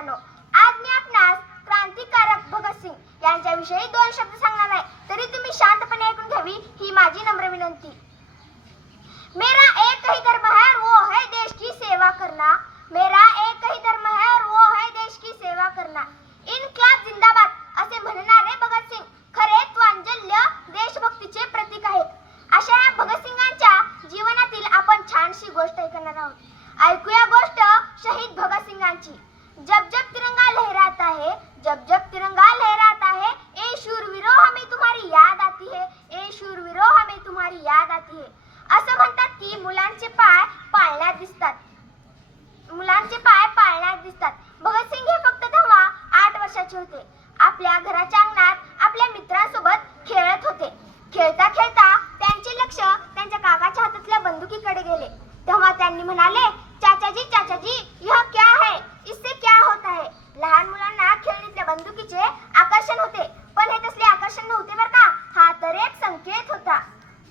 मित्रांनो आज मी आपणास क्रांतिकारक भगतसिंग यांच्याविषयी दोन शब्द सांगणार आहे. तरी तुम्ही शांतपणे ऐकून घ्यावी ही माझी नम्र विनंती. मेरा एक ही धर्म है वो है देश की सेवा करना. मेरा एक ही धर्म है और वो है देश की सेवा करना. इनकलाब जिंदाबाद असे म्हणणारे भगतसिंग खरे त्वांजल्य देशभक्तीचे प्रतीक आहेत. अशा या भगतसिंगांच्या जीवनातील आपण छानशी गोष्ट ऐकणार आहोत. ऐकूया गोष्ट शहीद भगतसिंगांची जब जब तिरंगा लहराता है जब जब तिरंगा लहराता है ए शूरवीरो हमें तुम्हारी याद आती है ए शूरवीरो हमें तुम्हारी याद आती है। असं म्हणतात की मुलांचे पाय पाळण्यात दिसतात. मुलांचे पाय पाळण्यात दिसतात. भगतसिंग हे फक्त तेव्हा आठ वर्षाचे होते. आपल्या घराच्या अंगणात आपल्या मित्रांसोबत खेळत होते. खेळता खेळता त्यांचे लक्ष त्यांच्या काकाच्या हातातल्या बंदुकीकडे गेले तेव्हा त्यांनी म्हणाले चाचाजी चाचाजी यह क्या है इससे क्या होता है लहान मुलांना खेळणीतल्या बंदुकीचे आकर्षण होते पण हे तसले आकर्षण नव्हते बरं का हा तर एक संकेत होता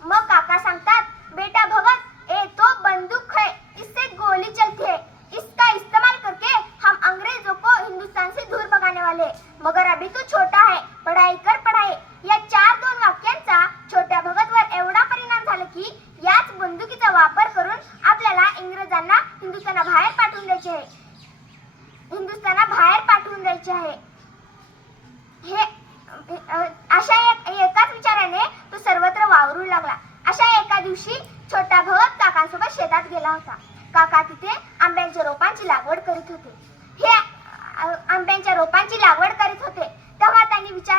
मग काका सांगतात बेटा भगत ए तो बंदूक है इससे गोली चलती है इसका इस्तेमाल करके हम अंग्रेजों को हिंदुस्तान से दूर भगाने वाले हैं। मगर अभी तो छोटा है पढ़ाई कर पढ़ाई या चार दोन वाक्यांचा छोट्या भगतवर एवढा परिणाम झाला की याच बंदुकीचा वापर करून आपल्याला इंग्रजांना हिंदुस्थानाबाहेर पाठवून द्यायचे आहे. हिंदुस्थानाबाहेर पाठवून द्यायचे आहे. हे अशा एकाच विचाराने तो सर्वत्र वावरू लागला. अशा एका दिवशी छोटा भगत काकांसोबत शेतात गेला होता. काका तिथे आंब्यांच्या रोपांची लागवड करीत होते. हे आंब्यांच्या रोपांची लागवड करीत होते. तेव्हा त्यांनी विचार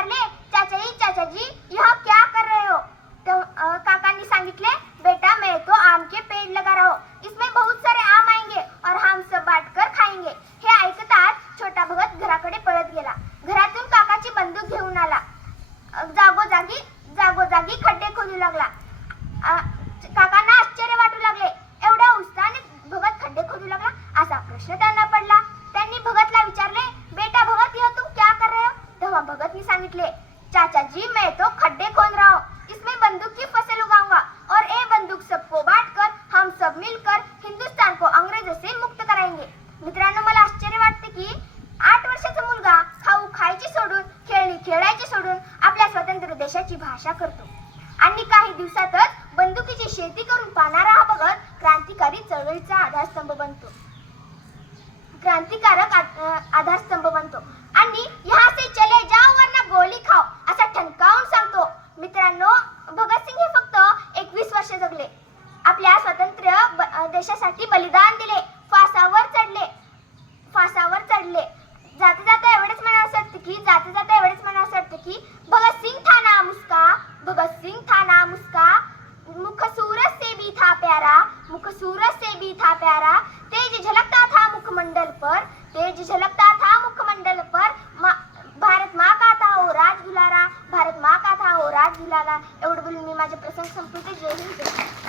स्वतंत्र भाषा करतो. आणि काही दिवसातच बंदुकीची शेती करून पाहणारा हा भगत क्रांतिकारी चळवळीचा आधारस्तंभ बनतो. क्रांतिकारक आधारस्तंभ बनतो. आणि यहाँ से चले जाओ वरना गोली खाओ असा ठणकावून सांगतो. मित्रांनो भगतसिंग हे फक्त एकवीस वर्ष जगले. आपल्या स्वतंत्र देशासाठी बलिदान दिले. ही था प्यारा तेज झलकता था मुखमंडल पर तेज झलकता था मुखमंडल पर मा, भारत माँ का था वो राज दुलारा भारत माँ का था वो राज दुलारा एवढं बोलून मी माझे प्रसंग संपवते. जय हिंद.